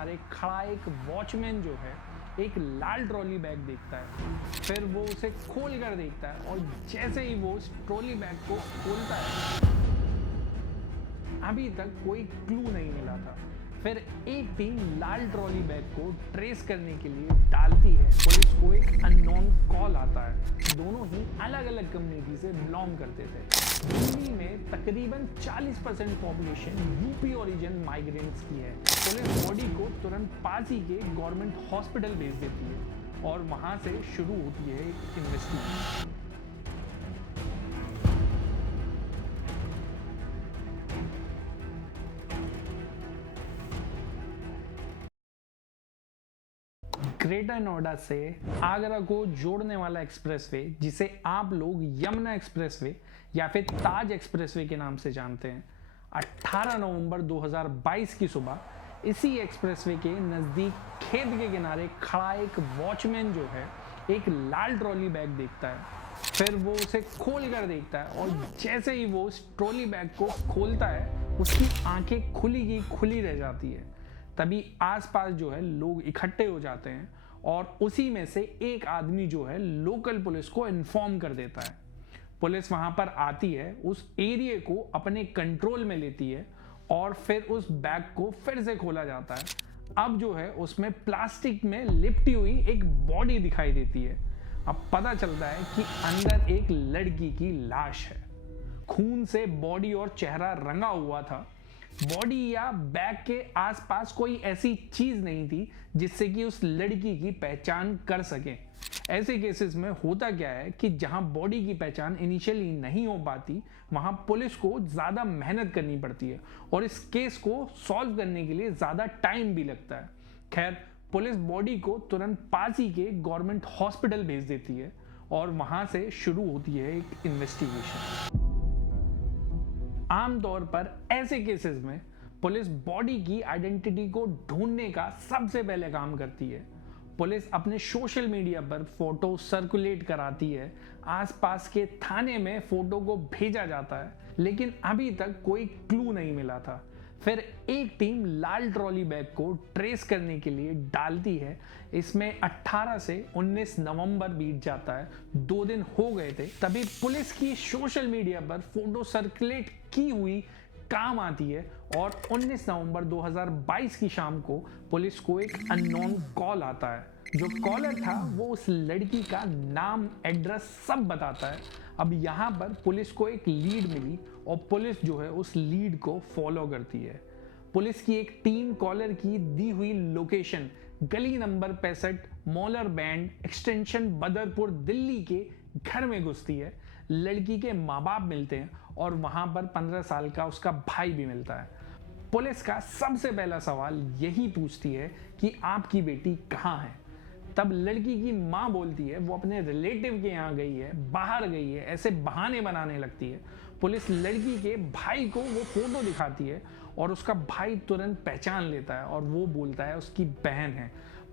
किनारे खड़ा एक वॉचमैन जो है एक लाल ट्रॉली बैग देखता है। फिर वो उसे खोल कर देखता है और जैसे ही वो उस ट्रॉली बैग को खोलता है, अभी तक कोई क्लू नहीं मिला था। फिर एक टीम लाल ट्रॉली बैग को ट्रेस करने के लिए डालती है। पुलिस को एक अननोन कॉल आता है। दोनों ही अलग अलग कम्युनिटी से बिलोंग करते थे। दिल्ली में तकरीबन 40% पॉपुलेशन यूपी ओरिजिन माइग्रेंट्स की है। पुलिस बॉडी को तुरंत पास ही के गवर्नमेंट हॉस्पिटल भेज देती है और वहां से शुरू होती है एक इन्वेस्टिगेशन। ग्रेटर नोएडा से आगरा को जोड़ने वाला एक्सप्रेसवे, जिसे आप लोग यमुना एक्सप्रेसवे या फिर ताज एक्सप्रेसवे के नाम से जानते हैं, 18 नवंबर 2022 की सुबह इसी एक्सप्रेसवे के नज़दीक खेत के किनारे खड़ा एक वॉचमैन जो है एक लाल ट्रॉली बैग देखता है। फिर वो उसे खोल कर देखता है और जैसे ही वो उस ट्रॉली बैग को खोलता है, उसकी आंखें खुली की खुली रह जाती है। तभी आसपास जो है लोग इकट्ठे हो जाते हैं और उसी में से एक आदमी जो है लोकल पुलिस को इन्फॉर्म कर देता है। पुलिस वहां पर आती है, उस एरिया को अपने कंट्रोल में लेती है और फिर उस बैग को फिर से खोला जाता है। अब जो है उसमें प्लास्टिक में लिपटी हुई एक बॉडी दिखाई देती है। अब पता चलता है कि अंदर एक लड़की की लाश है। खून से बॉडी और चेहरा रंगा हुआ था। बॉडी या बैग के आसपास कोई ऐसी चीज नहीं थी जिससे कि उस लड़की की पहचान कर सके। ऐसे केसेस में होता क्या है कि जहां बॉडी की पहचान इनिशियली नहीं हो पाती, वहां पुलिस को ज्यादा मेहनत करनी पड़ती है और इस केस को सॉल्व करने के लिए ज्यादा टाइम भी लगता है। खैर, पुलिस बॉडी को तुरंत पास ही के गवर्नमेंट हॉस्पिटल भेज देती है और वहां से शुरू होती है एक इन्वेस्टिगेशन। आमतौर पर ऐसे केसेस में पुलिस बॉडी की आइडेंटिटी को ढूंढने का सबसे पहले काम करती है। पुलिस अपने सोशल मीडिया पर फोटो सर्कुलेट कराती है, आसपास के थाने में फोटो को भेजा जाता है, लेकिन अभी तक कोई क्लू नहीं मिला था। फिर एक टीम लाल ट्रॉली बैग को ट्रेस करने के लिए डालती है। इसमें 18 से 19 नवंबर बीत जाता है, 2 दिन हो गए थे। तभी पुलिस की सोशल मीडिया पर फोटो सर्कुलेट की हुई काम आती है और 19 नवंबर 2022 की शाम को पुलिस को एक अननोन कॉल आता है। जो कॉलर था वो उस लड़की का नाम, एड्रेस सब बताता है। अब यहाँ पर पुलिस को एक लीड मिली और पुलिस जो है उस लीड को फॉलो करती है। पुलिस की एक टीम कॉलर की दी हुई लोकेशन गली number 65 मॉलर band extension Badarpur Delhi के घर में घुसती है। लड़की के माँ बाप मिलते हैं और वहां पर 15 साल का उसका भाई भी मिलता है। पुलिस का सबसे पहला सवाल यही पूछती है कि आपकी बेटी कहाँ है। तब लड़की की माँ बोलती है वो अपने रिलेटिव के यहाँ गई है, बाहर गई है, ऐसे बहाने बनाने लगती है। पुलिस लड़की के भाई को वो फोटो दिखाती है और उसका भाई तुरंत पहचान लेता है और वो बोलता है उसकी बहन है।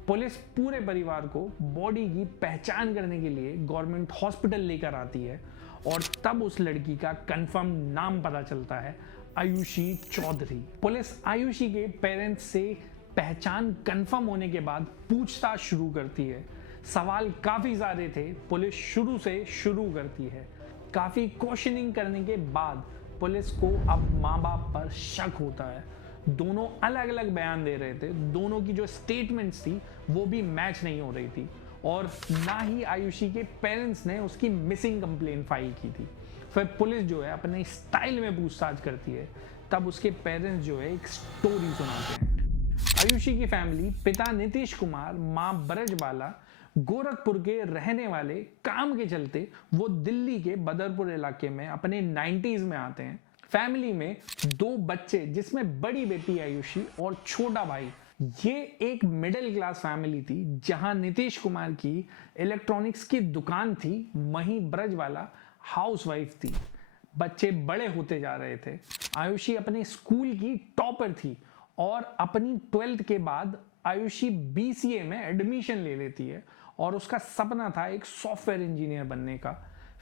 पुलिस पूरे परिवार को बॉडी की पहचान करने के लिए गवर्नमेंट हॉस्पिटल लेकर आती है और तब उस लड़की का कंफर्म नाम पता चलता है, आयुषी चौधरी। पुलिस आयुषी के पेरेंट्स से पहचान कंफर्म होने के बाद पूछताछ शुरू करती है। सवाल काफी सारे थे, पुलिस शुरू से शुरू करती है। काफी क्वेश्चनिंग करने के बाद पुलिस को अब माँ बाप पर शक होता है। दोनों अलग अलग बयान दे रहे थे, दोनों की जो स्टेटमेंट्स थी वो भी मैच नहीं हो रही थी और ना ही आयुषी के पेरेंट्स ने उसकी मिसिंग कंप्लेन फाइल की थी। फिर पुलिस जो है अपने स्टाइल में पूछताछ करती है। तब उसके पेरेंट्स जो है एक स्टोरी सुनाते हैं। आयुषी की फैमिली, पिता नीतीश कुमार, माँ ब्रजबाला, गोरखपुर के रहने वाले, काम के चलते वो दिल्ली के बदरपुर इलाके में अपने 90s में आते हैं। फैमिली में 2 बच्चे, जिसमें बड़ी बेटी आयुषी और छोटा भाई। ये एक मिडिल क्लास फैमिली थी जहां नीतीश कुमार की इलेक्ट्रॉनिक्स की दुकान थी, वहीं ब्रजवाला हाउसवाइफ थी। बच्चे बड़े होते जा रहे थे। आयुषी अपने स्कूल की टॉपर थी और अपनी 12th के बाद आयुषी BCA में एडमिशन ले लेती है और उसका सपना था एक सॉफ्टवेयर इंजीनियर बनने का।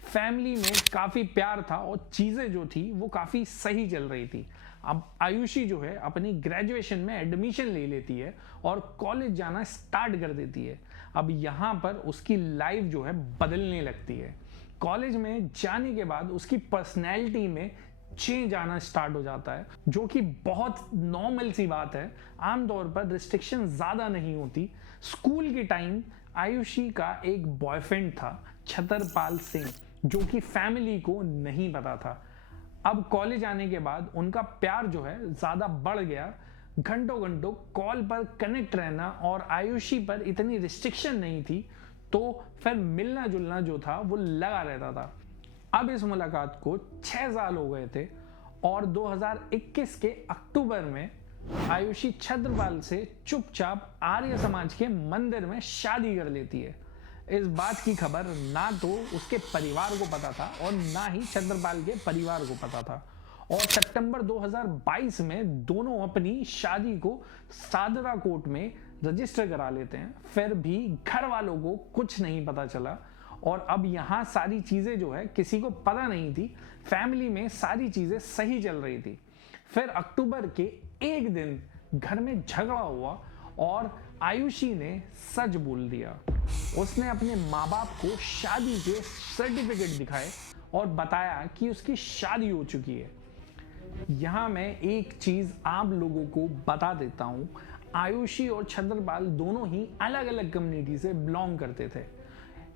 फैमिली में काफ़ी प्यार था और चीज़ें जो थी वो काफ़ी सही चल रही थी। अब आयुषी जो है अपनी ग्रेजुएशन में एडमिशन ले लेती है और कॉलेज जाना स्टार्ट कर देती है। अब यहाँ पर उसकी लाइफ जो है बदलने लगती है। कॉलेज में जाने के बाद उसकी पर्सनैलिटी में चेंज आना स्टार्ट हो जाता है, जो कि बहुत नॉर्मल सी बात है। आमतौर पर रिस्ट्रिक्शन ज़्यादा नहीं होती। स्कूल के टाइम आयुषी का एक बॉयफ्रेंड था, छतरपाल सिंह, जो कि फैमिली को नहीं पता था। अब कॉलेज आने के बाद उनका प्यार जो है ज़्यादा बढ़ गया। घंटों घंटों कॉल पर कनेक्ट रहना, और आयुषी पर इतनी रिस्ट्रिक्शन नहीं थी, तो फिर मिलना जुलना जो था वो लगा रहता था। अब इस मुलाकात को 6 साल हो गए थे और 2021 के अक्टूबर में आयुषी छतरपाल से चुपचाप आर्य समाज के मंदिर में शादी कर लेती है। इस बात की खबर ना तो उसके परिवार को पता था और ना ही छतरपाल के परिवार को पता था। और सितंबर 2022 में दोनों अपनी शादी को सादरा कोर्ट में रजिस्टर करा लेते हैं। फिर भी घर वालों को कुछ नहीं पता चला, और अब यहाँ सारी चीजें जो है किसी को पता नहीं थी। फैमिली में सारी चीजें सही चल रही थी। फिर अक्टूबर के एक दिन घर में झगड़ा हुआ और आयुषी ने सच बोल दिया। उसने अपने माँ बाप को शादी के सर्टिफिकेट दिखाए और बताया कि उसकी शादी हो चुकी है। यहाँ मैं एक चीज आप लोगों को बता देता हूँ, आयुषी और छतरपाल दोनों ही अलग अलग कम्युनिटी से बिलोंग करते थे।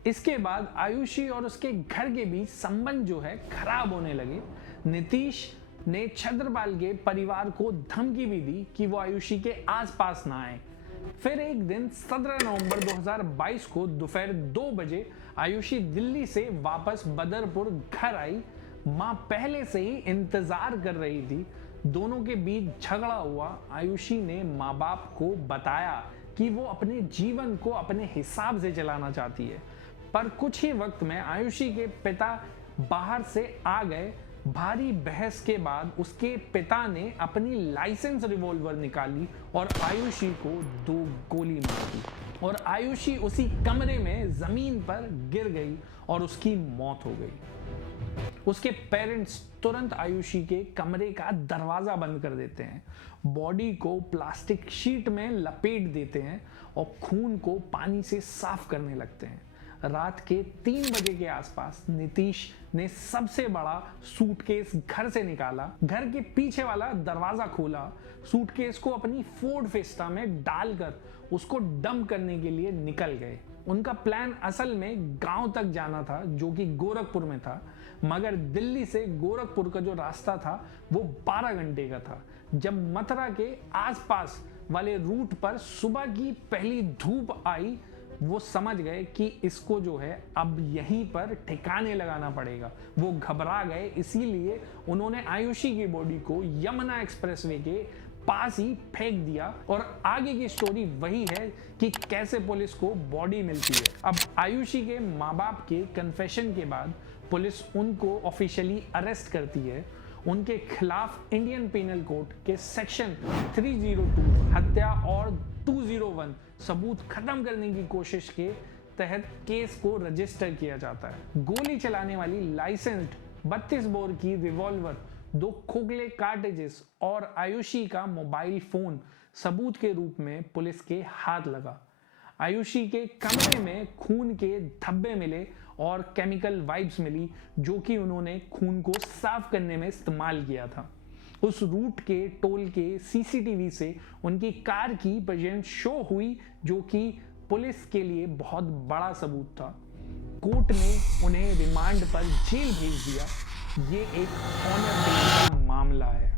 इसके बाद आयुषी और उसके घर के बीच संबंध जो है खराब होने लगे। नीतीश ने छतरपाल के परिवार को धमकी भी दी कि वो आयुषी के आसपास ना आए। फिर एक दिन 17 नवंबर 2022 को दोपहर 2 बजे आयुषी दिल्ली से वापस बदरपुर घर आई। माँ पहले से ही इंतजार कर रही थी। दोनों के बीच झगड़ा हुआ। आयुषी ने माँ बाप को बताया कि वो अपने जीवन को अपने हिसाब से चलाना चाहती है, पर कुछ ही वक्त में आयुषी के पिता बाहर से आ गए। भारी बहस के बाद उसके पिता ने अपनी लाइसेंस रिवॉल्वर निकाली और आयुषी को 2 गोली मार दी, और आयुषी उसी कमरे में जमीन पर गिर गई और उसकी मौत हो गई। उसके पेरेंट्स तुरंत आयुषी के कमरे का दरवाजा बंद कर देते हैं, बॉडी को प्लास्टिक शीट में लपेट देते हैं और खून को पानी से साफ करने लगते हैं। रात के 3 बजे के आसपास नीतीश ने सबसे बड़ा सूटकेस घर से निकाला, घर के पीछे वाला दरवाजा खोला, सूटकेस को अपनी फोर्ड फिस्टा में डालकर उसको डंप करने के लिए निकल गए। उनका प्लान असल में गांव तक जाना था, जो कि गोरखपुर में था, मगर दिल्ली से गोरखपुर का जो रास्ता था वो 12 घंटे का था। जब मथुरा के आसपास वाले रूट पर सुबह की पहली धूप आई, वो समझ गए कि इसको जो है अब यहीं पर ठिकाने लगाना पड़ेगा। वो घबरा गए, इसीलिए उन्होंने आयुषी की बॉडी को यमुना एक्सप्रेसवे के पास ही फेंक दिया। और आगे की स्टोरी वही है कि कैसे पुलिस को बॉडी मिलती है। अब आयुषी के माँ बाप के कन्फेशन के बाद पुलिस उनको ऑफिशियली अरेस्ट करती है। उनके खिलाफ इंडियन पेनल कोड के सेक्शन 302 हत्या और 201 सबूत खत्म करने की कोशिश के तहत केस को रजिस्टर किया जाता है। गोली चलाने वाली लाइसेंस्ड 32 बोर की रिवॉल्वर, 2 खोखले कार्टेजेस और आयुषी का मोबाइल फोन सबूत के रूप में पुलिस के हाथ लगा। आयुषी के कमरे में खून के धब्बे मिले और केमिकल वाइब्स मिली, जो कि उन्होंने खून को साफ करने में इस्तेमाल किया था। उस रूट के टोल के सीसीटीवी से उनकी कार की प्रेजेंस शो हुई, जो कि पुलिस के लिए बहुत बड़ा सबूत था। कोर्ट ने उन्हें रिमांड पर जेल भेज दिया। ये एक ऑनर किलिंग का मामला है।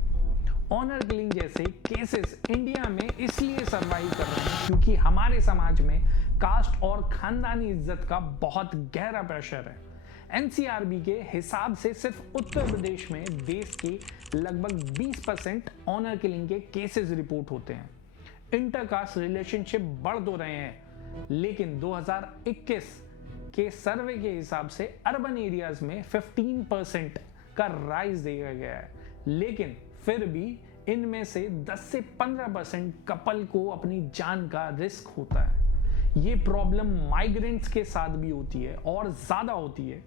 ऑनर किलिंग जैसे केसेस इंडिया में इसलिए सर्वाइव कर रहे हैं क्योंकि हमारे समाज में कास्ट और खानदानी इज्जत का बहुत गहरा प्रेशर है। एनसीआरबी के हिसाब से सिर्फ उत्तर प्रदेश में देश के लगभग 20% ऑनर किलिंग के केसेस रिपोर्ट होते हैं। इंटरकास्ट रिलेशनशिप बढ़ तो रहे हैं, लेकिन 2021 के सर्वे के हिसाब से अर्बन एरियाज में 15% का राइज देखा गया है, लेकिन फिर भी इनमें से 10 से 15% कपल को अपनी जान का रिस्क होता है। ये प्रॉब्लम माइग्रेंट्स के साथ भी होती है और ज्यादा होती है।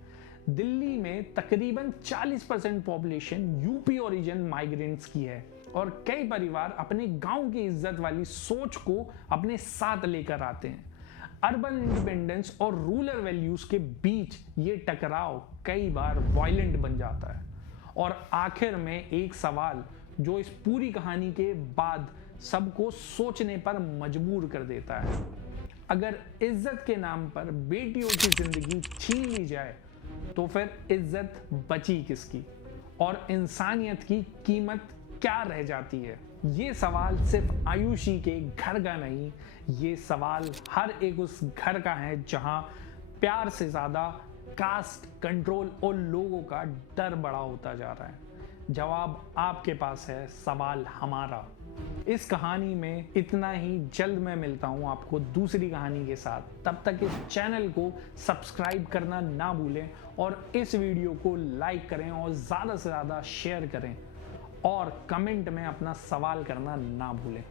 दिल्ली में तकरीबन 40% पॉपुलेशन यूपी ओरिजिन माइग्रेंट्स की है। और कई परिवार अपने गांव की इज्जत वाली सोच को अपने साथ लेकर आते हैं। अर्बन इंडिपेंडेंस और रूरल वैल्यूज के बीच ये टकराव कई बार वायलेंट बन जाता है। और आखिर में एक सवाल जो इस पूरी कहानी के बाद सबको सोचने पर मजबूर कर देता है, अगर इज्जत के नाम पर बेटियों की जिंदगी छीन ली जाए तो फिर इज्जत बची किसकी और इंसानियत की कीमत क्या रह जाती है? ये सवाल सिर्फ आयुषी के घर का नहीं, ये सवाल हर एक उस घर का है जहां प्यार से ज्यादा कास्ट कंट्रोल और लोगों का डर बड़ा होता जा रहा है। जवाब आपके पास है, सवाल हमारा। इस कहानी में इतना ही। जल्द मैं मिलता हूं आपको दूसरी कहानी के साथ। तब तक इस चैनल को सब्सक्राइब करना ना भूलें और इस वीडियो को लाइक करें और ज़्यादा से ज़्यादा शेयर करें और कमेंट में अपना सवाल करना ना भूलें।